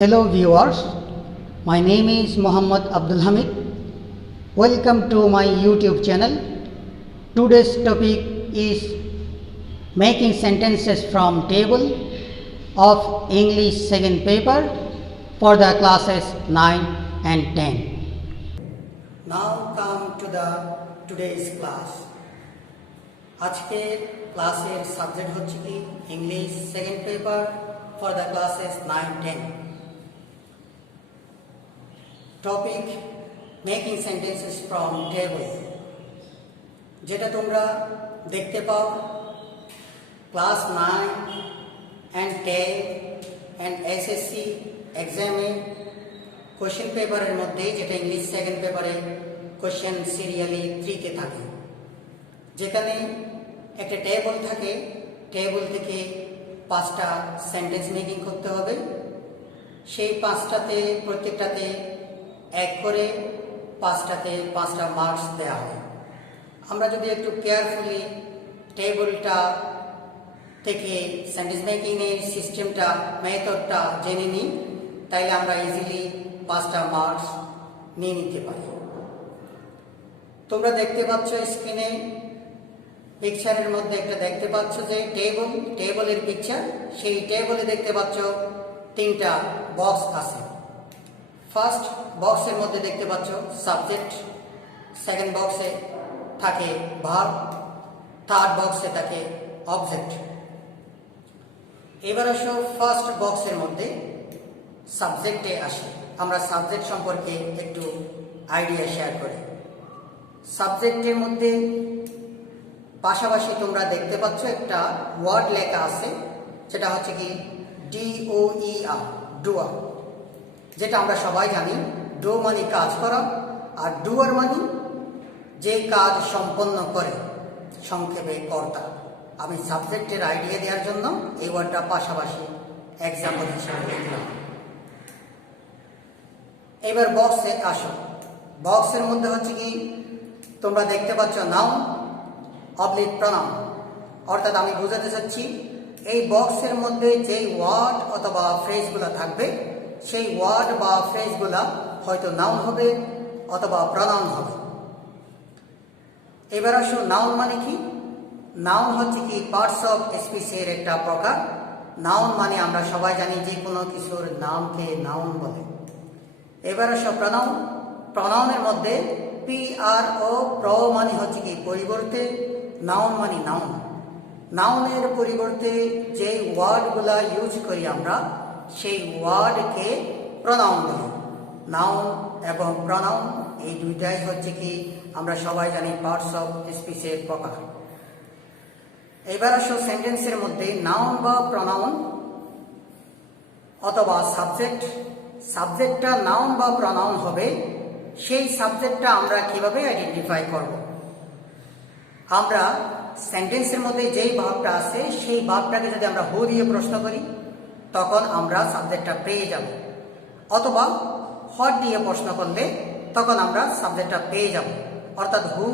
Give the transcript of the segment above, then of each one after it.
Hello viewers, my name is Muhammad Abdul Hamid. Welcome to my YouTube channel. Today's topic is making sentences from table of English second paper for the classes 9 and 10. Now come to the today's class. আজকের ক্লাসের subject হচ্ছে কি English second paper for the classes 9-10. Topic making sentences from table, যেটা তোমরা দেখতে পাও class 9 and 10 and SSC এক্সামে question পেপারের মধ্যে, যেটা ইংলিশ সেকেন্ড পেপারে কোশ্চেন সিরিয়ালি 3-তে থাকে, যেখানে একটা টেবল থাকে। টেবল থেকে 5টা সেন্টেন্স মেকিং করতে হবে। সেই 5টাতে প্রত্যেকটাতে 1 করে, 5টাতে 5টা মার্কস দেওয়া হয়। আমরা যদি একটু কেয়ারফুলি টেবলটা থেকে সেন্টেন্স মেকিংয়ের সিস্টেমটা, মেথডটা জেনে নিই, তাইলে আমরা ইজিলি 5টা মার্কস নিয়ে নিতে পারি। তোমরা দেখতে পাচ্ছ স্ক্রিনে পিকচারের মধ্যে একটা দেখতে পাচ্ছ যে টেবলের পিকচার। সেই টেবলে দেখতে পাচ্ছ 3টা বক্স আছে। ফার্স্ট বক্সের মধ্যে দেখতে পাচ্ছ সাবজেক্ট, সেকেন্ড বক্সে থাকে ভার্ব, থার্ড বক্সে থাকে অবজেক্ট। এবার আসো ফার্স্ট বক্সের মধ্যে সাবজেক্টে আসি। আমরা সাবজেক্ট সম্পর্কে একটু আইডিয়া শেয়ার করি। সাবজেক্টের মধ্যে পাশাপাশি তোমরা দেখতে পাচ্ছ একটা ওয়ার্ড লেখা আছে, যেটা হচ্ছে কি DOER, ডুয়ার। যেটা আমরা সবাই জানি, ডো মানে কাজ করা, আর ডুয়ার মানে যে কাজ সম্পন্ন করে, সংক্ষেপে কর্তা। আমি সাবজেক্টের আইডিয়া দেওয়ার জন্য এই ওয়ার্ডটা পাশাপাশি এক্সাম্পল হিসেবে লিখলাম। এবার বক্সে আসো। বক্সের মধ্যে হচ্ছে কি তোমরা দেখতে পাচ্ছ নাউন অবলিক প্রনাউন। অর্থাৎ আমি বোঝাতে চাচ্ছি, এই বক্সের মধ্যে যেই ওয়ার্ড অথবা ফ্রেজগুলো থাকবে, সেই ওয়ার্ড বা ফ্রেজগুলা হয়তো নাউন হবে অথবা প্রনাউন হবে। এবার আসো নাউন মানে কি। নাউন হচ্ছে কি পার্টস অফ স্পিচের একটা প্রকার। নাউন মানে আমরা সবাই জানি যে কোনো কিছুর নামকে নাউন বলে। এবার আসো প্রনাউন। প্রনাউনের মধ্যে PRO, প্র মানে হচ্ছে কি পরিবর্তে, নাউন মানে নাউন। নাউনের পরিবর্তে যে ওয়ার্ডগুলা ইউজ করি আমরা, সেই ওয়ার্ডকে প্রনাউন বলি। নাউন এবং প্রনাউন এই দুইটাই হচ্ছে কি আমরা সবাই জানি পার্টস অফ স্পিচের প্রকার। এবার আসো সেন্টেন্সের মধ্যে নাউন বা প্রনাউন অথবা সাবজেক্টটা নাউন বা প্রনাউন হবে। সেই সাবজেক্টটা আমরা কিভাবে আইডেন্টিফাই করব? আমরা সেন্টেন্সের মধ্যে যেই ভাবটা আছে, সেই ভাবটাকে যদি আমরা হু দিয়ে প্রশ্ন করি, তখন আমরা সাবজেক্টটা পেয়ে যাব। অথবা হোয়াট দিয়ে প্রশ্ন করলে তখন আমরা সাবজেক্টটা পেয়ে যাব। অর্থাৎ হু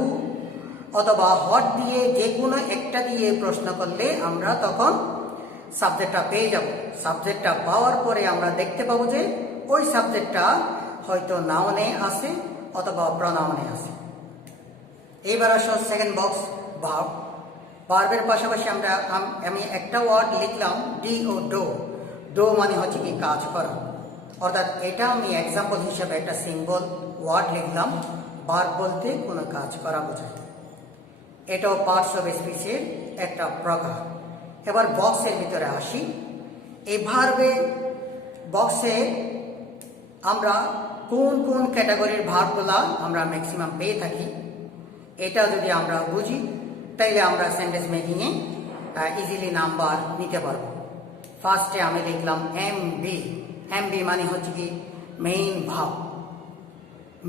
অথবা হোয়াট দিয়ে যে কোনো একটা দিয়ে প্রশ্ন করলে আমরা তখন সাবজেক্টটা পেয়ে যাব। সাবজেক্টটা পাওয়ার পরে আমরা দেখতে পাবো যে ওই সাবজেক্টটা হয়তো নাউনে আছে অথবা প্রনাউনে আছে। এইবার আসো সেকেন্ড বক্স ভার্ব। ভার্বের পাশাপাশি আমি একটা ওয়ার্ড লিখলাম DO, ডো। ডো মানে হচ্ছে কি কাজ করা। অর্থাৎ এটা আমি এক্সাম্পল হিসেবে একটা সিম্বল ওয়ার্ড লিখলাম। ভার্ব বলতে কোনো কাজ করা বোঝায়। এটাও পার্টস অফ স্পিচের একটা প্রকার। এবার বক্সের ভিতরে আসি। এই ভার্বে বক্সে আমরা কোন কোন ক্যাটাগরির ভার্বগুলা আমরা ম্যাক্সিমাম পেয়ে থাকি, এটা যদি আমরা বুঝি, তাইলে আমরা সেন্টেন্স মেকিংয়ে ইজিলি নাম্বার নিতে পারবো। ফার্স্টে আমি লিখলাম MB মানে হচ্ছে কি মেইন ভার্ব।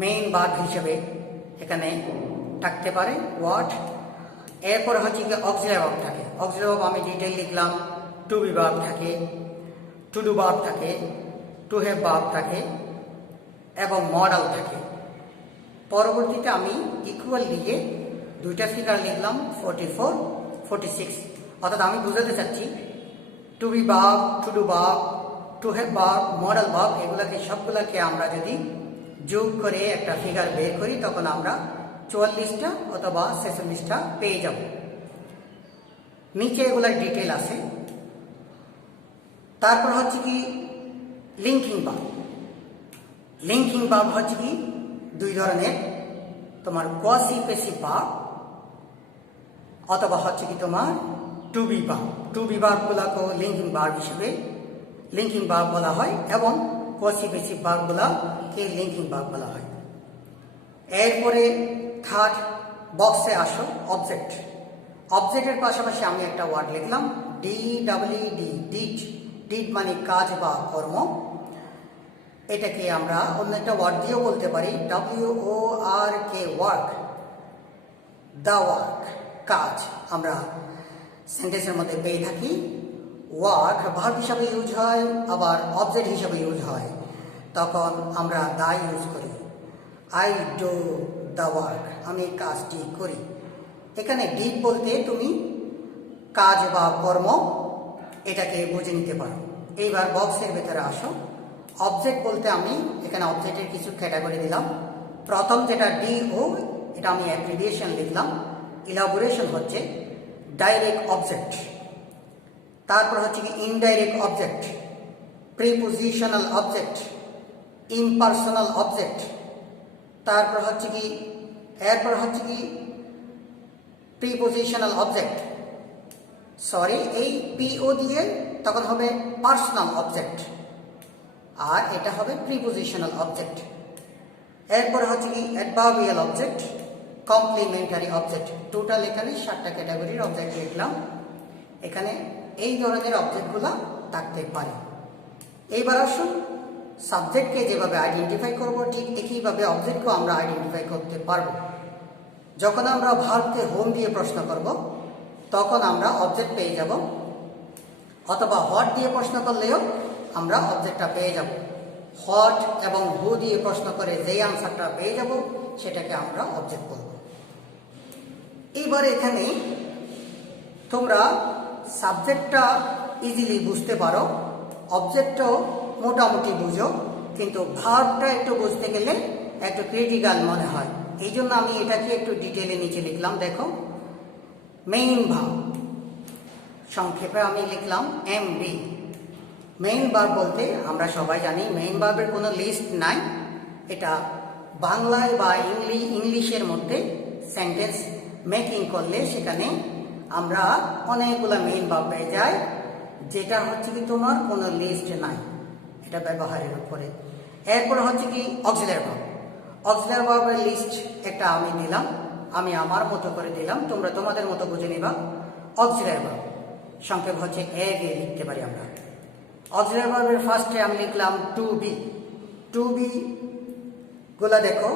মেইন ভার্ব হিসেবে এখানে থাকতে পারে ওয়ার্ড। এরপর হচ্ছে কি অক্সিলারি ভার্ব থাকে। অক্সিলারি ভার্ব আমি ডিটেইল লিখলাম। টু বি ভার্ব থাকে, টু ডু ভার্ব থাকে, টু হ্যাভ ভার্ব থাকে এবং মডাল থাকে। পরবর্তীতে আমি ইকুয়াল দিয়ে 2টা ফিগার লিখলাম 44, 46। অর্থাৎ আমি বুঝাতে চাচ্ছি to be verb, to do verb, to have verb, modal verb, এগুলাকে সবগুলাকে আমরা যদি যোগ করে একটা ফিগার বের করি তখন আমরা 44টা অথবা 46টা পেয়ে যাব। নিচে এগুলার ডিটেল আছে। তারপর হচ্ছে কি লিঙ্কিং ভার্ব। লিঙ্কিং ভার্ব হচ্ছে কি দুই ধরনের, তোমার কোয়াসিভ ভার্ব অথবা হচ্ছে কি তোমার to be verb. To be ভার্বগুলোকে লিঙ্কিং ভার্ব হিসেবে লিঙ্কিং ভার্ব বলা হয় এবং কোয়াসিভ ভার্বগুলোকে লিঙ্কিং ভার্ব বলা হয়। এরপরে থার্ড বক্সে আসো অবজেক্ট। অবজেক্টের পাশাপাশি আমি একটা ওয়ার্ড লিখলাম DWD, ডিড। ডিড মানে কাজ বা কর্ম। এটাকে আমরা অন্য একটা ওয়ার্ড দিয়েও বলতে পারি WORK, ওয়ার্ক। দ্য ওয়ার্ক, কাজ আমরা সেন্টেন্সের মধ্যে পেয়ে থাকি। ওয়ার্ক ভার্ব হিসাবে ইউজ হয়, আবার অবজেক্ট হিসাবে ইউজ হয়, তখন আমরা দা ইউজ করি। আই ডু দ্য ওয়ার্ক, আমি কাজটি করি। এখানে ডিড বলতে তুমি কাজ বা কর্ম এটাকে বুঝে নিতে পারো। এইবার বক্সের ভেতরে আসো। অবজেক্ট বলতে আমি এখানে অবজেক্টের কিছু ক্যাটাগরি দিলাম। প্রথম যেটা DO, এটা আমি অ্যাব্রিভিয়েশন লিখলাম। ইলাবোরেশন হচ্ছে ডাইরেক্ট অবজেক্ট। তারপর হচ্ছে কি indirect object, prepositional object, impersonal object. তারপর হচ্ছে কি প্রিপোজিশনাল অবজেক্ট, সরি এই PO দিয়ে তখন হবে পার্সোনাল অবজেক্ট, আর এটা হবে প্রিপোজিশনাল অবজেক্ট। এরপর হচ্ছে কি adverbial object, complementary object. Total এখানে 7টা ক্যাটাগরির অবজেক্ট লিখলাম। এখানে এই ধরনের অবজেক্টগুলো থাকতে পারে। এইবার আসুন সাবজেক্টকে যেভাবে আইডেন্টিফাই করব ঠিক একইভাবে অবজেক্টকেও আমরা আইডেন্টিফাই করতে পারব। যখন আমরা ভার্বকে হোম দিয়ে প্রশ্ন করব তখন আমরা অবজেক্ট পেয়ে যাব, অথবা হোয়াট দিয়ে প্রশ্ন করলেও আমরা অবজেক্টটা পেয়ে যাব। হোয়াট এবং হু দিয়ে প্রশ্ন করে যেই আনসারটা পেয়ে যাব সেটাকে আমরা অবজেক্ট বলব। এইবার এখানে তোমরা সাবজেক্টটা ইজিলি বুঝতে পারো, অবজেক্টটাও মোটামুটি বুঝো, কিন্তু ভার্বটা একটু বুঝতে গেলে একটু ক্রিটিক্যাল মনে হয়। এই জন্য আমি এটাকে একটু ডিটেলে নিচে লিখলাম। দেখো মেইন ভার্ব, সংক্ষেপে আমি লিখলাম MB। মেইন ভার্ব বলতে আমরা সবাই জানি মেইন ভার্বের কোনো লিস্ট নাই। এটা বাংলায় বা ইংলিশের মধ্যে সেন্টেন্স মেকিং করলে সেখানে আমরা অনেকগুলো মেইন ভার্ব পেয়ে যাই, যেটা হচ্ছে কি তোমার কোনো লিস্ট নাই, এটা ব্যবহারের উপরে। এরপর হচ্ছে কি অক্সিলারি ভার্ব। অক্সিলারি ভার্বের লিস্ট একটা আমি দিলাম, আমি আমার মতো করে দিলাম, তোমরা তোমাদের মতো বুঝে নিবা। অক্সিলারি ভার্ব সংক্ষেপ হচ্ছে AG লিখতে পারি আমরা। অক্সিলারি ভার্বের ফার্স্টে আমি লিখলাম টু বি। টু বি গুলা দেখো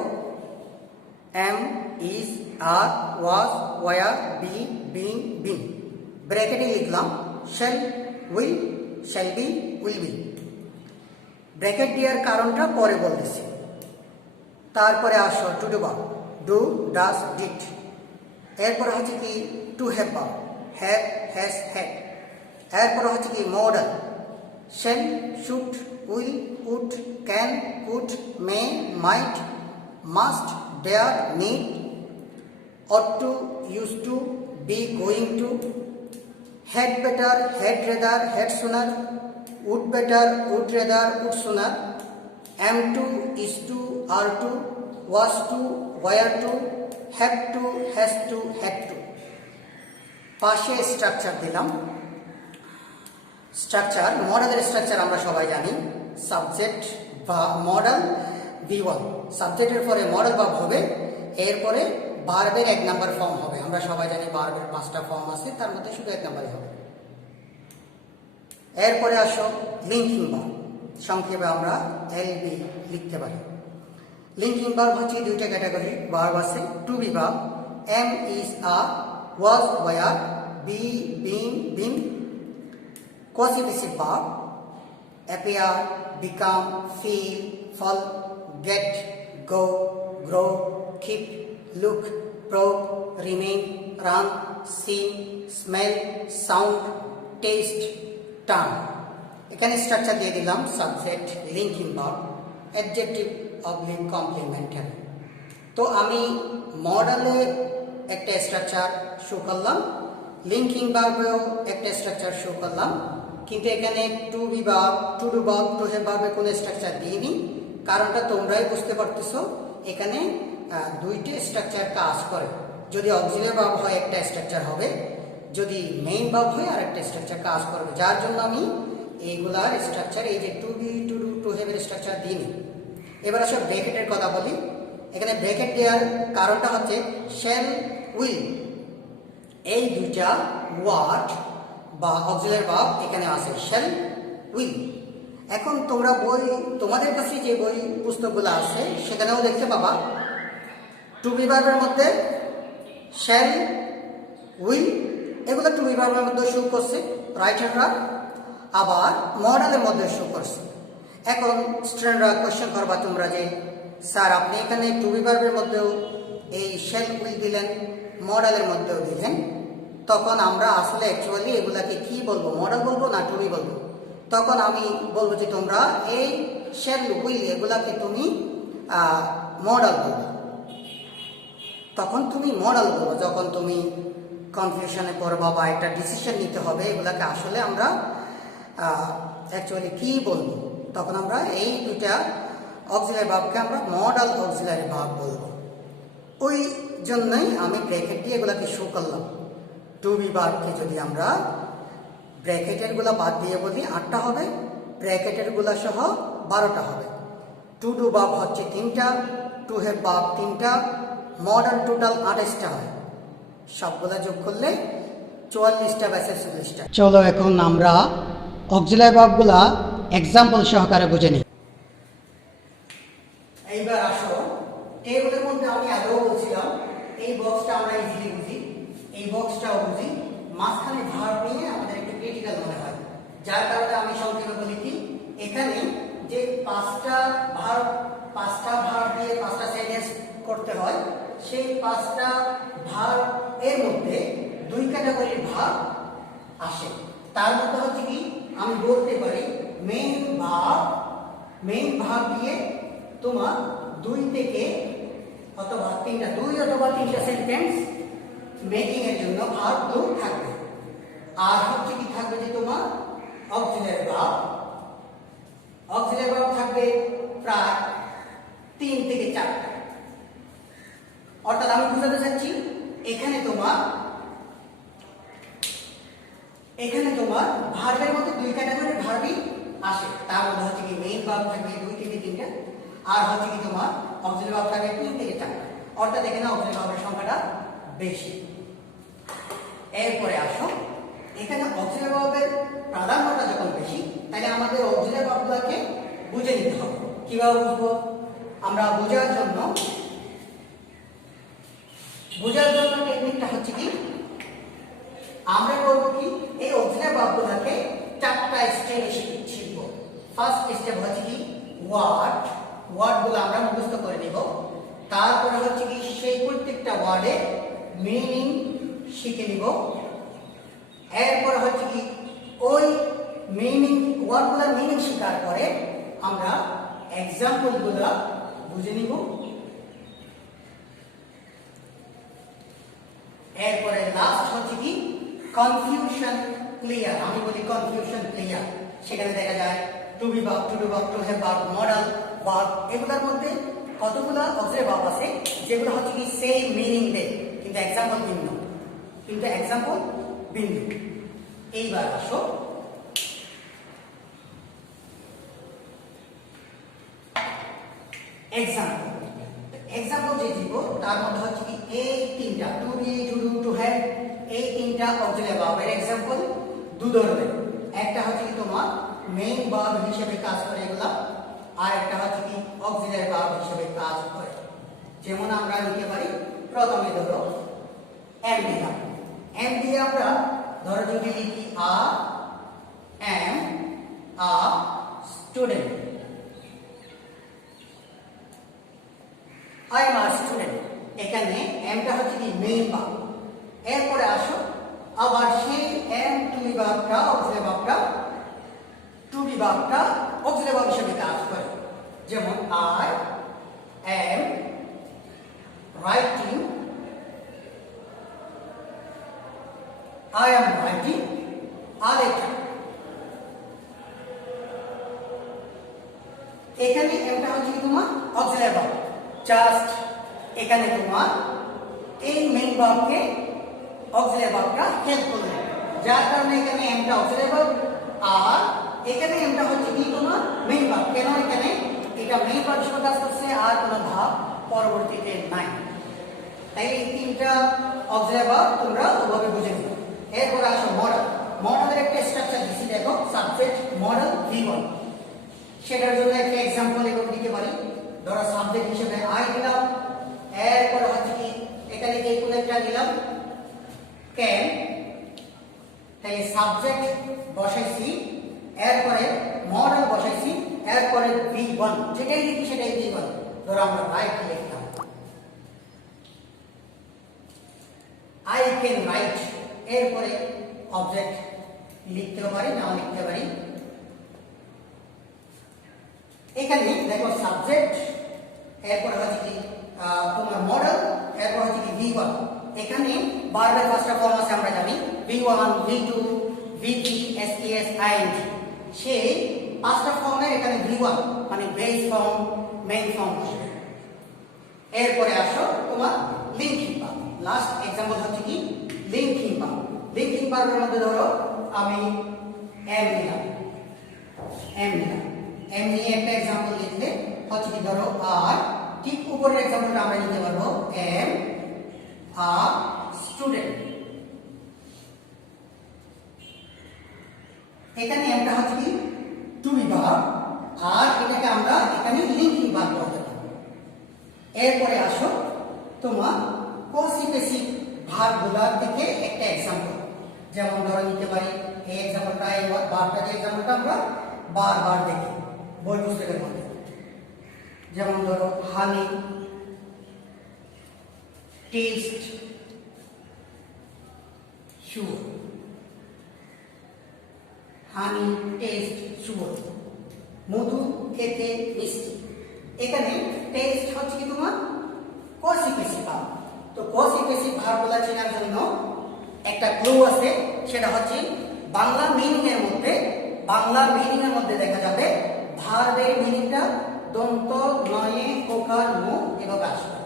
am, is, are, was, were, be, being, been। ব্র্যাকেটে লিখলাম shall, will, shall be, will be। Bracket দেওয়ার কারণটা পরে বলতেছি। তারপরে আসো to do verb, do, does, did. এরপর হচ্ছে কি to have verb, have, has, had. এরপর হচ্ছে কি modal, shall, should, will, would, can, could, may, might, must, dare, need, ought to, used to, be, going to, had better, had rather, had sooner, would better, would rather, would sooner, am to, is to, are to, was to, were to, have to, has to, had to। পাশে structure দিলাম। Structure, মডেলের structure আমরা সবাই জানি, subject বা model V1, সাবজেক্টের পরে modal verb হবে, এরপরে ভার্বের 1 নাম্বার ফর্ম হবে। আমরা সবাই জানি ভার্বের 5টা ফর্ম আছে, তার মধ্যে শুধু 1 নাম্বারই হবে। এরপরে আসো লিঙ্কিং ভার্ব, সংক্ষেপে আমরা LB লিখতে পারি। লিঙ্কিং ভার্ব হচ্ছে 2টা ক্যাটাগরি ভার্ব আছে। To be verb am, is, are, was, were, be, being, been। Quasi-passive verb appear, become, feel, fall, get, go, grow, keep, look, probe, remain, run, see, smell, sound, taste, turn। এখানে structure দিয়ে দিলাম subject linking verb adjective oblique complementary. তো আমি মডেলে একটা structure show করলাম, linking ভার্বেও একটা স্ট্রাকচার শো করলাম, কিন্তু এখানে to be verb, to do verb, to have ভার্বে কোনো স্ট্রাকচার দিইনি। কারণটা তোমরাই বুঝতে পারতেছো, এখানে দুইটা স্ট্রাকচার কাজ করে। যদি অক্সিলারি ভার্ব হয় একটা স্ট্রাকচার হবে, যদি মেইন ভার্ব হয় আর একটা স্ট্রাকচার কাজ করবে, যার জন্য আমি এইগুলার স্ট্রাকচার, এই যে to be, to do, to have এর স্ট্রাকচার দিইনি। এবার আসলে ব্র্যাকেটের কথা বলি। এখানে ব্র্যাকেট দেওয়ার কারণটা হচ্ছে শ্যাল, উইল, এই দুইটা ওয়ার্ড বা অক্সিলারি ভার্ব এখানে আছে, শ্যাল, উইল। এখন তোমরা তোমাদের কাছে যে বই পুস্তকগুলো আছে সেখানেও দেখতে পাবা টু বি ভার্বের মধ্যে শ্যাল, উইল এগুলো টু বি ভার্বের মধ্যে শো করছে রাইটাররা, আবার মডেলের মধ্যে শো করছে। এখন স্টুডেন্টরা কোয়েশ্চেন করবা তোমরা যে স্যার আপনি এখানে টু বি ভার্বের মধ্যেও এই শ্যাল, উইল দিলেন, মডেলের মধ্যেও দিলেন, তখন আমরা আসলে অ্যাকচুয়ালি এগুলাকে কি বলবো, মডেল বলবো না টু বি বলবো? তখন আমি বলবো যে তোমরা এই শ্যাল, উইল এগুলাকে তুমি মডেল বলবো। তখন তুমি মডেল বলবো যখন তুমি কনফিউশনে পড়বা বা একটা ডিসিশন নিতে হবে এগুলাকে আসলে আমরা অ্যাকচুয়ালি কি বলবো, তখন আমরা এই দুইটা অক্সিলারি ভার্বকে আমরা মডেল অক্সিলারি ভার্ব বলবো। ওই জন্যই আমি ব্র্যাকেট দিয়ে এগুলাকে শো করলাম। টু বি ভার্বকে যদি আমরা ব্র্যাকেটের গুলা বাদ দিয়ে বলি 8টা হবে, ব্র্যাকেটের গুলা সহ 12টা হবে। টু ডু ভার্ব হচ্ছে 3টা, টু হ্যাভ ভার্ব 3টা, মডেল টোটাল 28টা হয়। সবগুলা যোগ করলে 44টা বা 46টা। চলো এখন আমরা অক্সিলারি ভার্বগুলা এক্সাম্পল সহকারে বুঝে নিই। এইবার আসো টেবিলের মধ্যে আমি আগেও বলছিলাম এই বক্সটা আমরা ইজিলি বুঝি, এই বক্সটাও বুঝি, মাঝখানে ভার্ব নিয়ে আমাদের একটু ক্রিটিক্যাল মনে হয়, যার কারণে আমি সংক্ষেপে বলি কি এখানে যে 5টা ভার্ব দিয়ে 5টা সেন্টেন্স করতে হয়, সেই 5টা ভার্ব এর মধ্যে 2 ক্যাটাগরির ভার্ব আসে। তার মধ্যে হচ্ছে কি আমি বলতে পারি মেইন ভার্ব দিয়ে তোমার 2 থেকে অথবা 3টা সেন্টেন্স মেকিং এর জন্য ভার্ব 2 থাকবে। আর হচ্ছে কি থাকবে যে তোমার অক্সিলারি ভার্ব থাকবে প্রায় 3 থেকে 4টা। অর্থাৎ আমি বুঝাতে চাচ্ছি এখানে তোমার ভার্বের মধ্যে 2 ক্যাটাগরির ভার্বই আসে। তার মধ্যে হচ্ছে কি মেইন ভার্ব থাকবে 2 থেকে 3টা, আর হচ্ছে কি তোমার অক্সিলারি ভার্ব থাকবে 3 থেকে 4টা। অর্থাৎ এখানে অক্সিলারি ভার্বের সংখ্যাটা বেশি। এরপরে আসো এখানে অক্সিলারি ভার্বের প্রাধান্যটা যখন বেশি, তাহলে আমাদের অক্সিলারি ভার্বগুলোকে বুঝে নিতে হবে। কিভাবে বুঝবো? আমরা বোঝার জন্য টেকনিকটা হচ্ছে কি আমরা করব কি এই অক্সিলারি ভার্বগুলোকে 4টা স্টেপে শিখব। ফার্স্ট স্টেপ হচ্ছে কি ওয়ার্ডগুলো আমরা মুখস্থ করে নিব। তারপরে হচ্ছে কি সেই প্রত্যেকটা ওয়ার্ডের মিনিং শিখে নিব। এরপরে হচ্ছে কি ওই ওয়ার্ডগুলোর মিনিং শেখার পরে আমরা এক্সাম্পলগুলো বুঝে নিব। এরপরে লাস্ট হচ্ছে কি কনফিউশন ক্লিয়ার। আমি বলি কনফিউশন ক্লিয়ার। সেখানে দেখা যায় to be verb, to do verb, to have verb, modal verb এগুলোর মধ্যে কতগুলো অক্সিলারি ভার্ব আছে যেগুলো হচ্ছে কি সেম মিনিং দেয় কিন্তু এক্সাম্পল ভিন্ন। এইবার আসো এক্সাম্পল যে দিব তার মধ্যে হচ্ছে কি এই 3টা to be, to do, to have, এই 3টা অক্সিলারি ভার্বের এক্সাম্পল 2 ধরনের। একটা হচ্ছে কি তোমার মেইন ভার্ব হিসেবে কাজ করে এগুলা, আর একটা হচ্ছে কি অক্সিলারি ভার্ব হিসেবে কাজ করে। যেমন আমরা নিতে পারি প্রথমে ধরো এম দিলাম, এম দিয়ে আমরা ধরো যদি লিখি am a student, I am a student, এখানে এমটা হচ্ছে কি মেইন ভার্ব। এরপরে আসো আবার সেই এম টু বি ভার্বটা অক্সিলারি ভার্বটা টু ভার্বটা অক্সিলারি ভার্ব হিসেবে কাজ করে। যেমন I am writing, I am writing a letter. এখানে এটা হচ্ছে কি তোমার অক্সিলারি ভার্ব, জাস্ট এখানে তোমার এই মেইন ভার্বকে অক্সিলারি ভার্বটা হেল্প করবে, যার কারণে এখানে এমটা অক্সিলারি ভার্ব আর এখানে এমটা হচ্ছে কি তোমার মেইন ভার্ব। কেন এখানে এটা মেইন ভার্ব হিসেবে কাজ করছে আর কোনো ভাব পরবর্তীতে নাই, তাই এই তিনটা অক্সিলারি ভার্ব তোমরা ওভাবে বুঝে নিও। এরপর আসো মডেল। মডেলের একটা স্ট্রাকচার দিচ্ছি, দেখো সাবজেক্ট মডেল V1। সেটার জন্য একটা এক্সাম্পল এরকম দিতে পারি। ধরো সাবজেক্ট হিসেবে আই দিলাম, এরপর হচ্ছে কি এখানে যে কোনো একটা দিলাম ক্যান, তাই সাবজেক্ট বসাইছি, এরপরে মডেল বসাইছি, এরপরে V1 যেটাই লিখি সেটাই V1। ধরো আমরা রাইট লিখলাম, আই ক্যান রাইট, এরপরে অবজেক্ট লিখতে পারি না লিখতে পারি। এখানে দেখো সাবজেক্ট, এরপর হচ্ছে কি তোমার মডেল, এরপর হচ্ছে কি V1। এখানে ভার্বের পাঁচটা ফর্ম আছে আমরা জানি, V1 V2 V3 SES ING। সেই পাঁচটা ফর্মের এখানে V1 মানে বেস ফর্ম মেইন ফর্ম। এরপরে আসো তোমার লিঙ্কিং ভার্ব। লাস্ট एग्जांपल হচ্ছে কি লিঙ্কিং ভার্ব। লিঙ্কিং ভার্বের মধ্যে ধরো আমি এম নিলাম, এম নিয়ে একটা एग्जांपल লিখলে হচ্ছে কি ধরো আর ঠিক উপরের एग्जांपलটা আমরা নিতে পারবো এম আ স্টুডেন্ট। এখানে এমটা হচ্ছে কি টু বি ভার্ব আর এটাকে আমরা এখানে লিঙ্কিং ভার্ব বলতে পারি। এরপরে আসো তোমার পসিটিভ ভার্বগুলোর থেকে একটা एग्जांपल, যেমন ধরো নিতে পারি এই एग्जांपलটা এই ভার্বটা যে एग्जांपलটা আমরা বারবার দেখি বই পুস্তকের মধ্যে। যেমন ধরো honey, taste, sugar, honey taste sugar, মধু খেতে মিষ্টি। এখানে টেস্ট হচ্ছে কি তোমার পসিটিভ ভার্ব। তো পসিটিভ ভার্বগুলো চেনার জন্য একটা ক্লু আছে, সেটা হচ্ছে বাংলা মিনিং এর মধ্যে দেখা যাবে ভার্বের মিনিংটা দন্ত নয়ে ওকার মু এভাবে আসবে।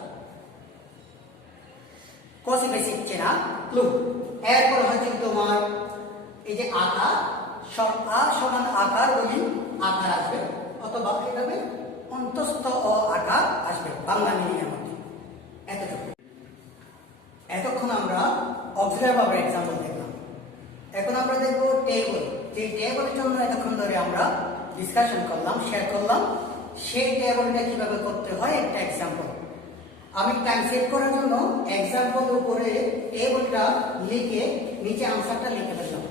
পসিটিভ চেনা ক্লু। এরপর হচ্ছে তোমার এই যে আকার, আ সমান আকার বলি আকার আসবে, অথবা এভাবে অন্তস্থ অ আকার আসবে বাংলা মিনিং এর মধ্যে। এতক্ষণ আমরা অক্সিলারি ভার্বের एग्जांपल দেখলাম। এখন আমরা দেখব টেবল। যে টেবলের জন্য এতক্ষণ ধরে আমরা ডিসকাশন করলাম, শেয়ার করলাম, সেই টেবলটা কিভাবে করতে হয় একটা एग्जांपल। আমি টাইম সেভ করার জন্য एग्जांपल উপরে টেবলটা লিখে নিচে আনসারটা লিখে দিলাম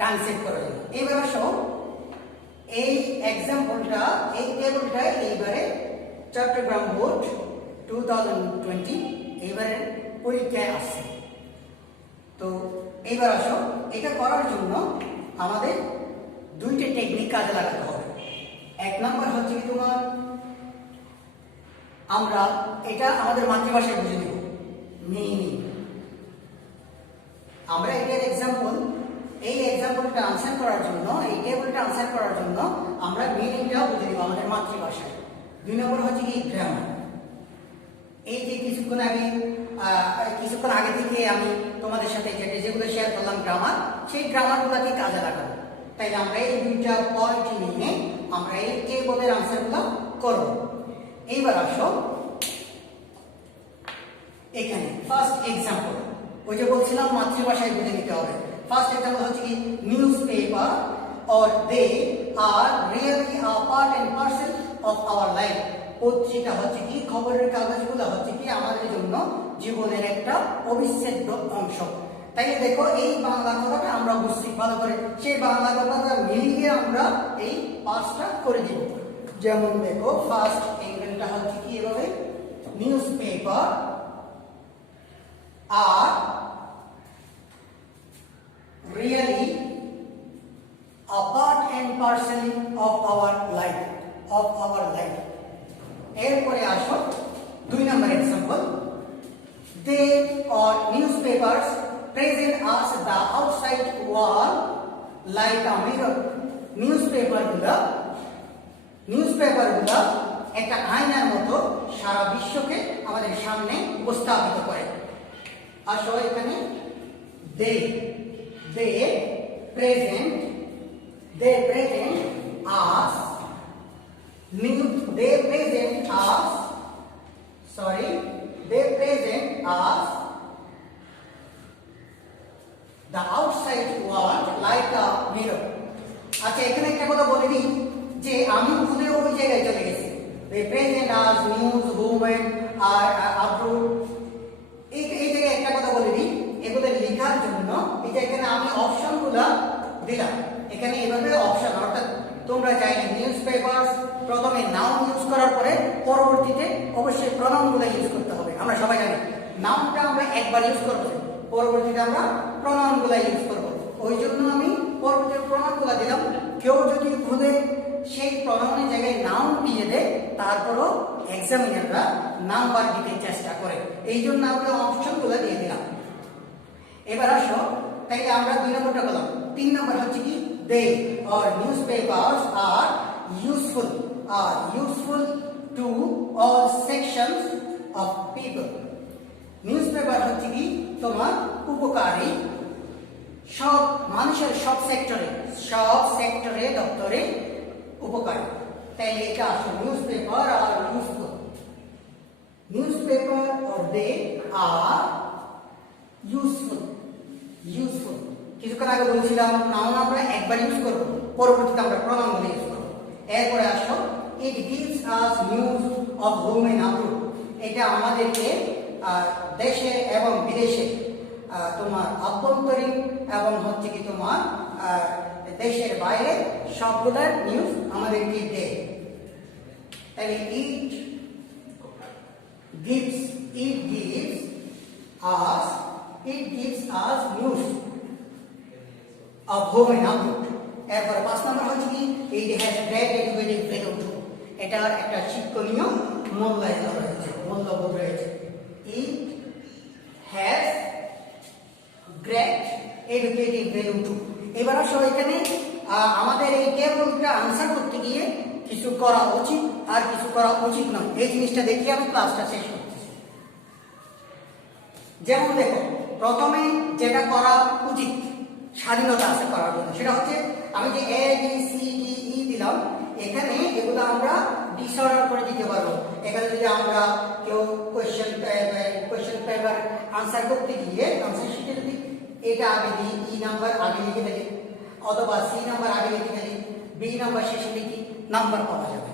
টাইম সেভ করার জন্য। এবার আসো এই एग्जांपलটা এই টেবলটা এইবারে চট্টগ্রাম বোর্ড 2020 এইবারে পরীক্ষায় আসছে। তো এইবার আসো এটা করার জন্য আমাদের দুইটা টেকনিক কাজে লাগাতে হবে। এক নাম্বার হচ্ছে কি তোমার আমরা এটা আমাদের মাতৃভাষায় বুঝে নিব মিনিং। আমরা এটার एग्जांपल এই एग्जांपलটা আনসার করার জন্য, এই টেবলটা আনসার করার জন্য আমরা মিনিংটাও বুঝে নিব আমাদের মাতৃভাষায়। দুই নম্বর হচ্ছে কি গ্রামার। এই যে কিছুক্ষণ আগে থেকে আমি তোমাদের সাথে যেগুলো শেয়ার করলাম গ্রামার, সেই গ্রামারগুলোকে কাজে লাগাবো। তাই আমরা এই দুইটা পয়েন্ট নিয়ে আমরা এই টেবলের আনসারগুলো করব। এইবার আসো এখানে ফার্স্ট एग्जांपल, ওই যে বলছিলাম মাতৃভাষায় বুঝে নিতে হবে। ফার্স্ট एग्जांपल হচ্ছে কি news paper or they are really a part and parcel of our life। পত্রিকা হচ্ছে কি খবরের কাগজগুলো হচ্ছে কি আমাদের জন্য জীবনের একটা অবিচ্ছেদ্য অংশ। তাই দেখো এই বাংলা কথাটা আমরা বুঝছি ভালো করে, সেই বাংলা কথাটা মিলিয়ে আমরা এই পাঁচটা করে দিব। যেমন দেখো ফার্স্ট এঙ্গেলটা হচ্ছে কি এভাবে newspaper are really a part and parcel of our life, এরপরে আসো 2 নম্বর example, they or newspapers present us the outside world like a mirror. নিউজপেপারগুলো একটা আয়নার মতো সারা বিশ্বকে আমাদের সামনে উপস্থাপিত করে। আসো এখানে they present us the outside world like a mirror. আচ্ছা এখানে একটা কথা বলে দিই যে আমি ভুলে ওই জায়গায় চলে গেছি। they present us news women R abroad, এই জায়গায় একটা কথা বলে দিই, এগুলো লেখার জন্য এই যে এখানে আমি অপশনগুলো দিলাম, এখানে এভাবে অপশন, অর্থাৎ তোমরা চাইলে নিউজ পেপার প্রথমে নাউন ইউজ করার পরে পরবর্তীতে অবশ্যই প্রনাউনগুলো ইউজ করতে হবে। আমরা সবাই জানি নাউনটা আমরা একবার ইউজ করব, পরবর্তীতে আমরা প্রনাউনগুলো ইউজ করব, ওই জন্য আমি পরবর্তীতে প্রনাউনগুলো দিলাম। কেউ যদি ভুলে সেই প্রনাউনের জায়গায় নাউন দিয়ে দেয় তারপরও এক্সামিনাররা নাম্বার দিতে চেষ্টা করে, এই জন্য আমরা অপশনগুলো দিয়ে দিলাম। এবার আসো তাইলে আমরা 2 নম্বরটা বললাম। 3 নম্বর হচ্ছে কি they or newspapers are useful to all sections of people. Newspaper হচ্ছে কি তোমার উপকারী সব মানুষের সব সেক্টরে দপ্তরে উপকারী, তাই এটা আসলে newspaper are useful. Newspaper or they are useful। কিছুক্ষণ আগে বলছিলাম নাউন আমরা একবার ইউজ করব, পরবর্তীতে আমরা প্রনাউন ইউজ করব। এরপরে আসো it gives us news of home and abroad, এটা আমাদেরকে দেশে এবং বিদেশে তোমার আভ্যন্তরীণ এবং হচ্ছে কি তোমার দেশের বাইরে সবগুলোর নিউজ আমাদেরকে দেয়। তাহলে it gives us news of home and abroad। এরপর 5 নম্বর হচ্ছে কি it has great educative value too, এটার একটা শিক্ষণীয় মূল্যবোধ রয়েছে। it has great educative value too। এবার আসো এখানে আমাদের এই টেবিলটা আনসার করতে গিয়ে কিছু করা উচিত আর কিছু করা উচিত নয়, এই জিনিসটা দেখিয়ে আমি ক্লাসটা শেষ করতেছি। যেমন দেখো প্রথমে যেটা করা উচিত, স্বাধীনতা আছে করার জন্য, সেটা হচ্ছে আমি যে A B C D E দিলাম, এখানে এগুলো আমরা ডিসঅর্ডার করে দিতে পারবো। এখানে যদি আমরা কেউ কোয়েশ্চেন পেপার আনসার করতে গিয়ে আনসার শিটে যদি এটা আগে দিই, ই নাম্বার আগে লিখে ফেলি, অথবা সি নাম্বার আগে লিখে ফেলি, বি নাম্বার শেষে লিখি, নাম্বার পাওয়া যাবে।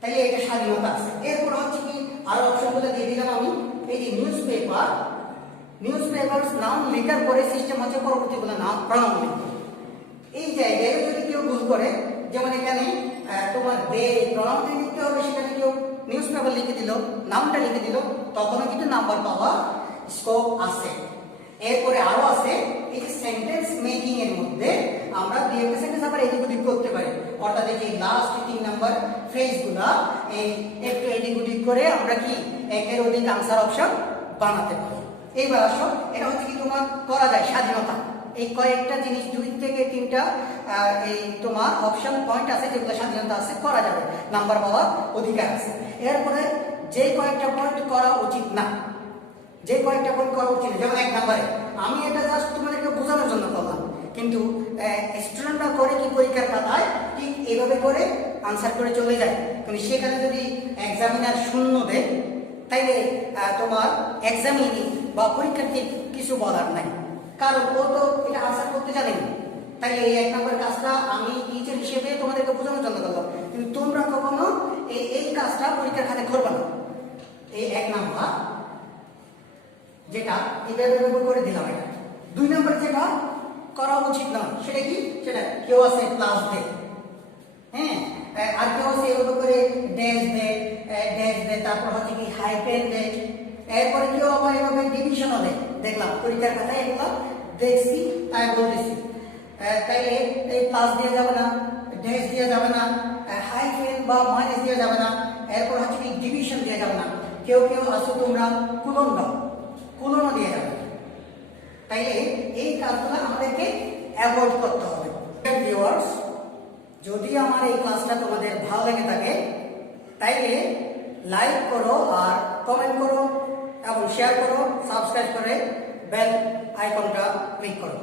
তাহলে এটা স্বাধীনতা আছে। এরপর হচ্ছে কি আরো অপশনগুলো দিয়ে দিলাম আমি, এই যে নিউজপেপার নাউন লেখার পরে সিস্টেম হচ্ছে পরবর্তীগুলো নাউন প্রনাউন লিখবে। এই জায়গায় যদি কেউ ভুল করে, যেমন এখানে তোমার দে প্রনাউনটা লিখতে হবে, সেখানে কেউ নিউজপেপার লিখে দিল, নাউনটা লিখে দিল, তখনও কিন্তু নাম্বার পাওয়ার স্কোপ আছে। এরপরে আরো আছে এই যে সেন্টেন্স মেকিং এর মধ্যে আমরা দুই একটা সেন্টেন্স আবার এদিক ওদিক করতে পারি, অর্থাৎ এই যে লাস্ট 3 নাম্বার ফ্রেজগুলো এই একটু এদিক ওদিক করে আমরা কি একের অধিক আনসার অপশন বানাতে পারি। এইবার আসো এটা হচ্ছে কি তোমার করা যায় স্বাধীনতা, এই কয়েকটা জিনিস 2 থেকে 3টা এই তোমার অপশন পয়েন্ট আছে যেগুলো স্বাধীনতা আছে, করা যাবে, নাম্বার পাওয়ার অধিকার আছে। এরপরে যে কয়েকটা পয়েন্ট করা উচিত না, যেমন 1 নম্বরে আমি এটা জাস্ট তোমাদেরকে বোঝানোর জন্য করলাম, কিন্তু স্টুডেন্টরা করে কি পরীক্ষার খাতায় ঠিক এইভাবে করে আনসার করে চলে যায়, কিন্তু সেখানে যদি এক্সামিনার 0 দেয় তাইলে তোমার এক্সামিনি বা পরীক্ষার্থী কিছু বলার নাই, কারণ ও তো এটা আনসার করতে জানেনি। তাই এই 1 নম্বর কাজটা আমি টিচার হিসেবে তোমাদেরকে বোঝানোর জন্য করলাম, কিন্তু তোমরা কখনো এই কাজটা পরীক্ষার খাতে করবে না। এই 1 নম্বর যেটা এইভাবে করে দিলাম, এটা 2 নম্বর যেটা করা উচিত নয় সেটা কি, সেটা কেউ আছে প্লাস দে, হ্যাঁ, আর কেউ আছে এভাবে করে ড্যাশ দে, তারপর হচ্ছে কি হাইফেন দে, এরপরে কেউ আবার এভাবে ডিভিশনও দেয়, দেখলাম পরীক্ষার খাতায় এগুলো দেখছি তাই বলতেছি। তাইলে এই প্লাস দিয়ে যাবে না, ড্যাশ দিয়ে যাবে না, হাইফেন বা মাইনাস দিয়ে যাবে না, এরপর হচ্ছে কি ডিভিশন দিয়ে যাবে না। কেউ কেউ আসো তোমরা কুলন দাও, কুলনও দিয়ে যাবে। তাইলে এই কাজগুলো আমাদেরকে অ্যাভয়েড করতে হবে। ভিউয়ার্স, যদি আমার এই ক্লাসটা তোমাদের ভালো লেগে থাকে তাইলে লাইক করো আর কমেন্ট করো এবং শেয়ার করো, সাবস্ক্রাইব করে বেল আইকনটা ক্লিক করো।